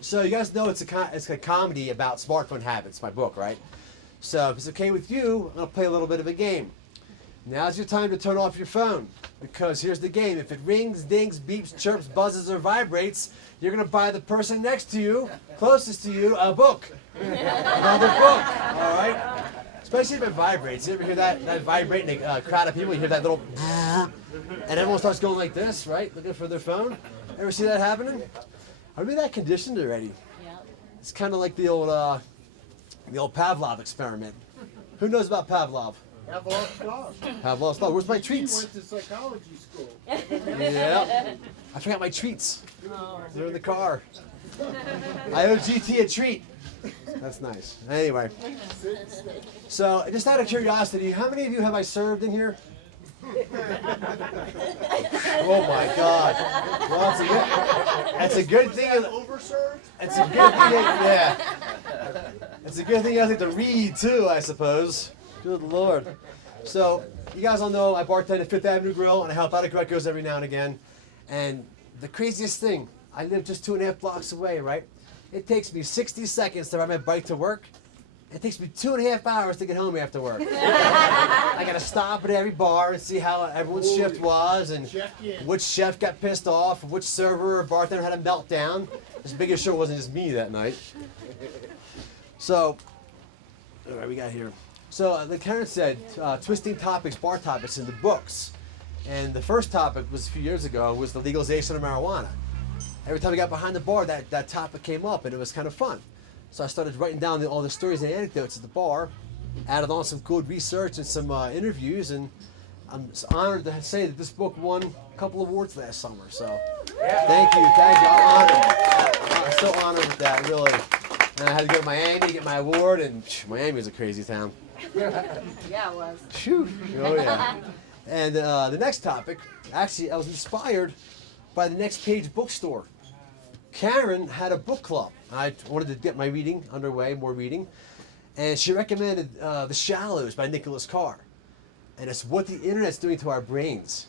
So you guys know it's a comedy about smartphone habits, my book, right? So if it's okay with you, I'm going to play a little bit of a game. Now's your time to turn off your phone, because here's the game. If it rings, dings, beeps, chirps, buzzes, or vibrates, you're going to buy the person next to you, closest to you, a book. Another book, all right? Especially if it vibrates. You ever hear that vibrating in a crowd of people? You hear that little and everyone starts going like this, right? Looking for their phone. Ever see that happening? Are we that conditioned already? Yeah. It's kind of like the old Pavlov experiment. Who knows about Pavlov? Pavlov's dog. Pavlov's dog. Where's my treats? He went to psychology school. Yeah. I forgot my treats. They're in the car. I owe GT a treat. That's nice. Anyway. So, just out of curiosity, how many of you have I served in here? Oh my God. Well, that's a good thing. Overserved? It's a good thing. Yeah. It's a good thing you guys like to read too, I suppose. Good Lord. So, you guys all know I bartend at Fifth Avenue Grill, and I help out at Greco's every now and again. And the craziest thing, I live just 2.5 blocks away, right? It takes me 60 seconds to ride my bike to work. It takes me 2.5 hours to get home after work. I got to stop at every bar and see how everyone's shift was, and which chef got pissed off, which server or bartender had a meltdown. Just making sure it wasn't just me that night. So, all right, we got here. So, like Karen said, twisting topics, bar topics in the books. And the first topic was a few years ago, was the legalization of marijuana. Every time I got behind the bar, that topic came up, and it was kind of fun. So I started writing down all the stories and anecdotes at the bar, added on some good research and some interviews, and I'm honored to say that this book won a couple awards last summer. So thank you. I'm honored. I'm so honored with that, really. And I had to go to Miami to get my award, and Miami was a crazy town. Yeah, it was. Phew. Oh yeah. And the next topic, actually, I was inspired by the Next Page bookstore. Karen had a book club. I wanted to get my reading underway, more reading, and she recommended The Shallows by Nicholas Carr. And it's what the internet's doing to our brains.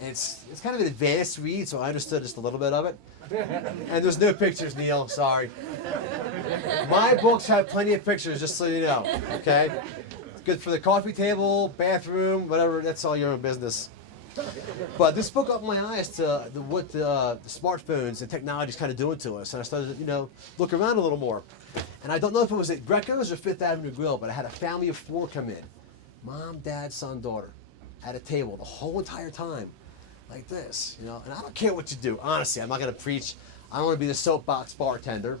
And it's kind of an advanced read, so I understood just a little bit of it. And there's no pictures, Neil, sorry. My books have plenty of pictures, just so you know, okay? It's good for the coffee table, bathroom, whatever, that's all your own business. But this book opened my eyes to what the smartphones and technology is kind of doing to us. And I started to, look around a little more. And I don't know if it was at Greco's or Fifth Avenue Grill, but I had a family of 4 come in. Mom, dad, son, daughter. At a table the whole entire time. Like this, And I don't care what you do. Honestly, I'm not going to preach. I don't want to be the soapbox bartender.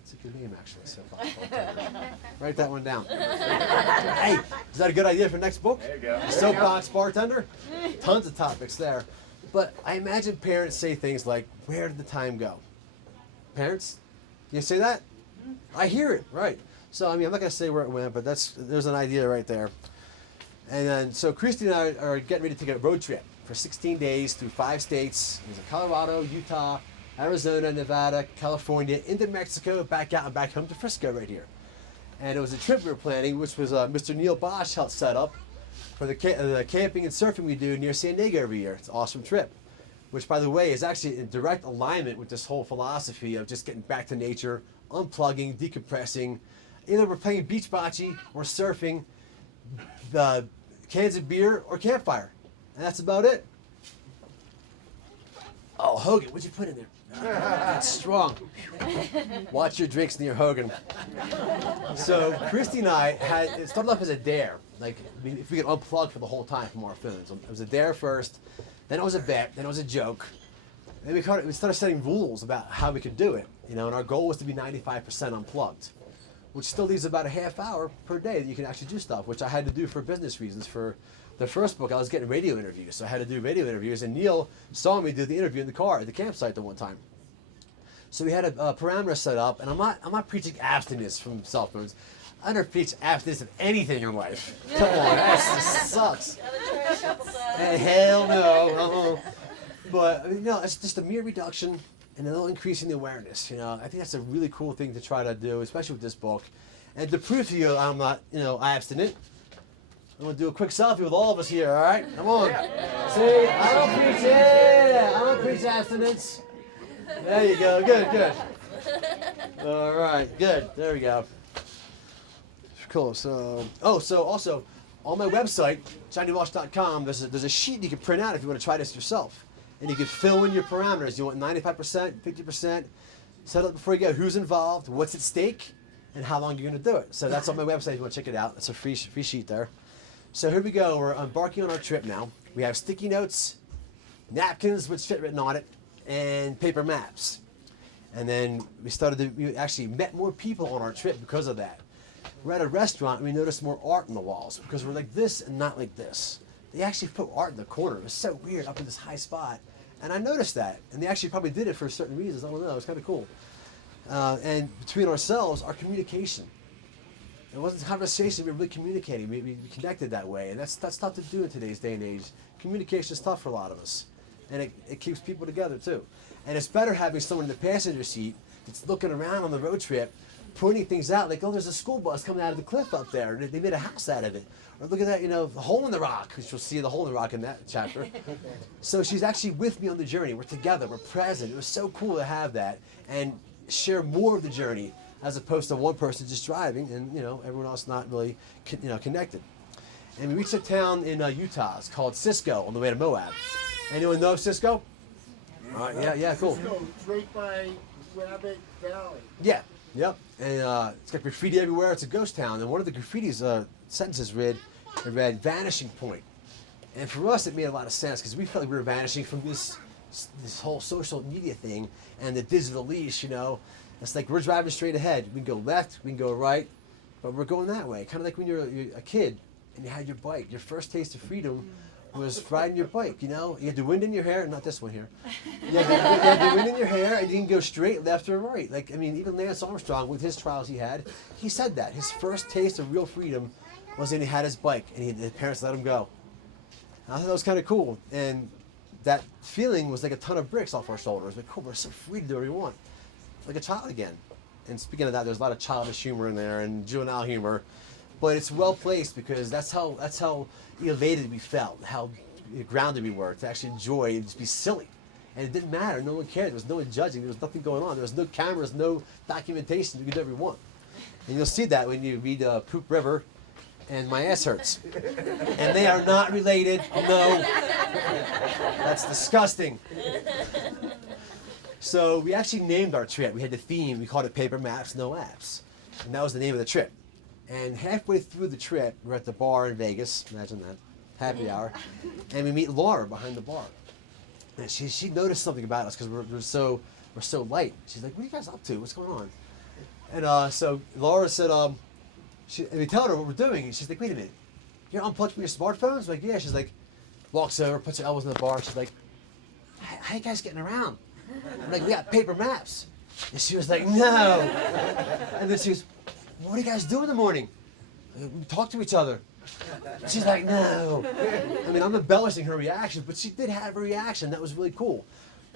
That's a good name, actually. Soapbox bartender. Write that one down. Hey, is that a good idea for next book? There you go. Soapbox bartender? Tons of topics there. But I imagine parents say things like, where did the time go? Parents, you say that? I hear it, right. So, I'm not going to say where it went, but there's an idea right there. And then, so Christy and I are getting ready to take a road trip for 16 days through 5 states. It was in Colorado, Utah, Arizona, Nevada, California, into Mexico, back out and back home to Frisco right here. And it was a trip we were planning, which was Mr. Neil Bosch helped set up for the camping and surfing we do near San Diego every year. It's an awesome trip, which, by the way, is actually in direct alignment with this whole philosophy of just getting back to nature, unplugging, decompressing. Either we're playing beach bocce or surfing, cans of beer or campfire. And that's about it. Oh, Hogan, what'd you put in there? That's strong. Watch your drinks near Hogan. So Christy and I it started off as a dare. Like, if we could unplug for the whole time from our phones. It was a dare first, then it was a bet, then it was a joke. Then we started setting rules about how we could do it. And our goal was to be 95% unplugged, which still leaves about a half hour per day that you can actually do stuff, which I had to do for business reasons. For the first book, I was getting radio interviews, so I had to do radio interviews, and Neil saw me do the interview in the car at the campsite the one time. So we had a parameter set up, and I'm not preaching abstinence from cell phones. I never preach abstinence of anything in life. Come on, that just sucks. Hey, hell no. But it's just a mere reduction and a little increase in the awareness. I think that's a really cool thing to try to do, especially with this book. And to prove to you I'm not, abstinent, I'm going to do a quick selfie with all of us here, all right? Come on. See, I don't preach abstinence. There you go. Good. All right, good. There we go. Cool. So, so also on my website, JohnnyWelsh.com, there's a sheet you can print out if you want to try this yourself, and you can fill in your parameters. You want 95%, 50%. Set it before you go. Who's involved? What's at stake? And how long you're going to do it. So that's on my website if you want to check it out. It's a free sheet there. So here we go. We're embarking on our trip now. We have sticky notes, napkins with shit written on it, and paper maps. And then we actually met more people on our trip because of that. We're at a restaurant and we noticed more art on the walls because we're like this and not like this. They actually put art in the corner. It was so weird up in this high spot. And I noticed that. And they actually probably did it for certain reasons. I don't know. It was kind of cool. And between ourselves, our communication. It wasn't conversation, we were really communicating. We connected that way. And that's tough to do in today's day and age. Communication is tough for a lot of us. And it keeps people together too. And it's better having someone in the passenger seat that's looking around on the road trip, pointing things out, like, oh, there's a school bus coming out of the cliff up there. They made a house out of it. Or look at that, the hole in the rock, which you'll see the hole in the rock in that chapter. So she's actually with me on the journey. We're together, we're present. It was so cool to have that and share more of the journey as opposed to one person just driving and, everyone else not really, connected. And we reached a town in Utah. It's called Cisco on the way to Moab. Anyone know Cisco? All right, yeah, cool. It's right by Rabbit Valley. Yeah, yep. And it's got graffiti everywhere. It's a ghost town. And one of the graffiti's sentences read vanishing point. And for us, it made a lot of sense because we felt like we were vanishing from this whole social media thing and the digital leash, It's like we're driving straight ahead. We can go left, we can go right, but we're going that way. Kind of like when you're a kid and you had your bike. Your first taste of freedom was riding your bike, You had the wind in your hair, not this one here. You had the wind in your hair and you can go straight left or right. Even Lance Armstrong, with his trials he said that. His first taste of real freedom was when he had his bike and his parents let him go. I thought that was kind of cool. And that feeling was like a ton of bricks off our shoulders. But cool, we're so free to do whatever we want. Like a child again. And speaking of that, there's a lot of childish humor in there and juvenile humor. But it's well placed because that's how elated we felt, how grounded we were to actually enjoy and just be silly. And it didn't matter. No one cared. There was no one judging. There was nothing going on. There was no cameras, no documentation. We could do whatever we want. And you'll see that when you read Poop River and My Ass Hurts. And they are not related. No. That's disgusting. So we actually named our trip. We had the theme. We called it Paper Maps, No Apps. And that was the name of the trip. And halfway through the trip, we're at the bar in Vegas. Imagine that. Happy hour. And we meet Laura behind the bar. And she noticed something about us because we're so light. She's like, what are you guys up to? What's going on? And so Laura said, and we tell her what we're doing. And she's like, wait a minute. You're unplugged from your smartphones? We're like, yeah. She's like, walks over, puts her elbows in the bar. She's like, how you guys getting around? I'm like, we got paper maps. And she was like, no. And then she goes, what do you guys do in the morning? We talk to each other. She's like, no. I'm embellishing her reaction, but she did have a reaction. That was really cool.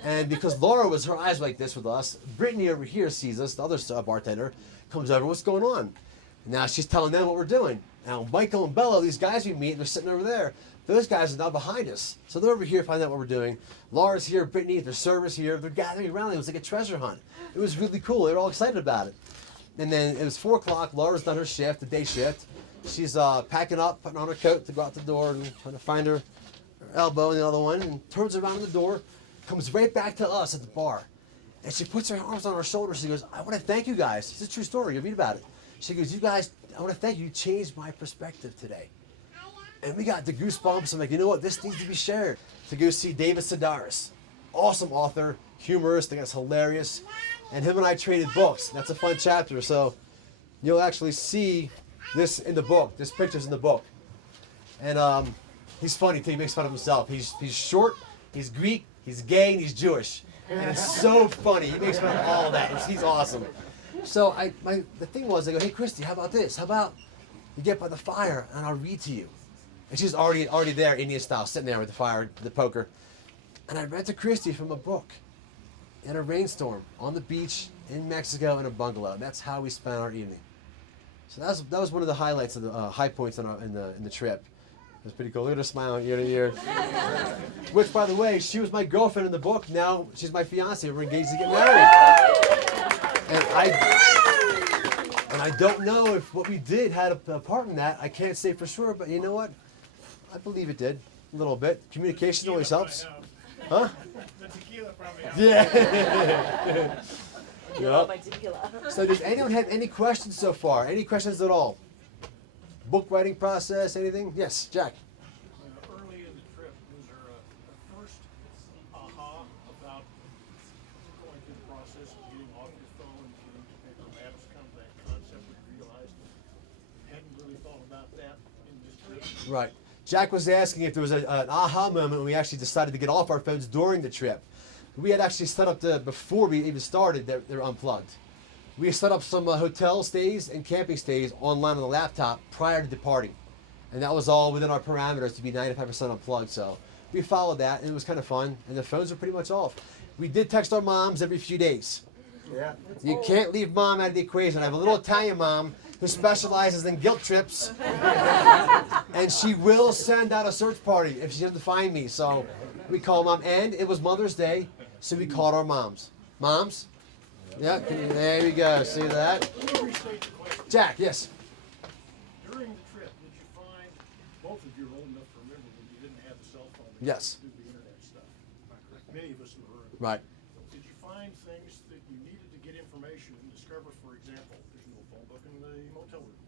And because Laura her eyes like this with us, Brittany over here sees us, the other bartender, comes over, what's going on? Now she's telling them what we're doing. Now Michael and Bella, these guys we meet, they're sitting over there. Those guys are now behind us. So they're over here finding out what we're doing. Laura's here, Brittany, their servers here. They're gathering around. It was like a treasure hunt. It was really cool. They were all excited about it. And then it was 4 o'clock. Laura's done her shift, the day shift. She's packing up, putting on her coat to go out the door and trying to find her elbow and the other one, and turns around in the door, comes right back to us at the bar. And she puts her arms on our shoulders. She goes, I want to thank you guys. It's a true story. You'll read about it. She goes, you guys, I want to thank you. You changed my perspective today. And we got the goosebumps. I'm like, you know what? This needs to be shared. To go see David Sedaris. Awesome author, humorist. I think it's hilarious. And him and I traded books. That's a fun chapter. So you'll actually see this in the book. This picture's in the book. And he's funny too. He makes fun of himself. He's short, he's Greek, he's gay, and he's Jewish. And it's so funny. He makes fun of all that. He's awesome. So the thing was, I go, hey Christy, how about this? How about you get by the fire and I'll read to you? And she's already there, Indian style, sitting there with the fire, the poker. And I read to Christy from a book in a rainstorm on the beach in Mexico in a bungalow. And that's how we spent our evening. So that was one of the highlights of the high points in the trip. It was pretty cool. Look at her smiling ear to ear. Which, by the way, she was my girlfriend in the book. Now she's my fiance. We're engaged to get married. And I don't know if what we did had a part in that. I can't say for sure, but you know what? I believe it did a little bit. Communication always helps. Huh? The tequila probably helps. Yeah. I love my tequila. So does anyone have any questions so far? Any questions at all? Book writing process, anything? Yes, Jack. Early in the trip, was there a first aha about going through the process of getting off your phone and getting to paper maps, kind of that concept where you realized you hadn't really thought about that in this trip? Right. Jack was asking if there was an aha moment when we actually decided to get off our phones during the trip. We had actually set up before we even started, they're unplugged. We had set up some hotel stays and camping stays online on the laptop prior to departing. And that was all within our parameters to be 95% unplugged. So we followed that, and it was kind of fun. And the phones were pretty much off. We did text our moms every few days. Yeah. You can't leave mom out of the equation. I have a little Italian mom who specializes in guilt trips. And she will send out a search party if she doesn't find me. So we call mom. And it was Mother's Day, so we called our moms. Moms? Yeah, there we go. See that? Let me restate the question. Jack, yes. During the trip, did you find, both of you are old enough to remember when you didn't have the cell phone to Yes. do the internet stuff? Many of us in the room. Right. Did you find things that you needed to get information and discover, for example, there's no phone book in the motel room?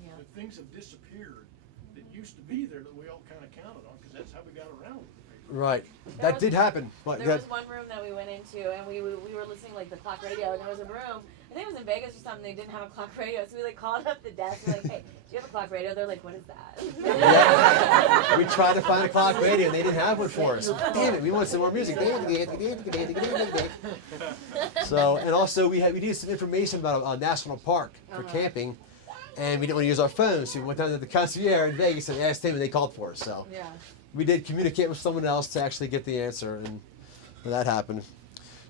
Yeah. That things have disappeared that used to be there that we all kind of counted on, because that's how we got around with the paper. Right. There That was- did happen. But There was one room that we went into, and we were listening like the clock radio, and there was a room. I think it was in Vegas or something. They didn't have a clock radio, so we like called up the desk. We're like, "Hey, do you have a clock radio?" They're like, "What is that?" yeah. We tried to find a clock radio, and they didn't have one for us. Damn it, we want some more music. So, and also we needed some information about a national park for camping, and we didn't want to use our phones, so we went down to the concierge in Vegas and asked him, and they called for us. So Yeah. we did communicate with someone else to actually get the answer, and that happened.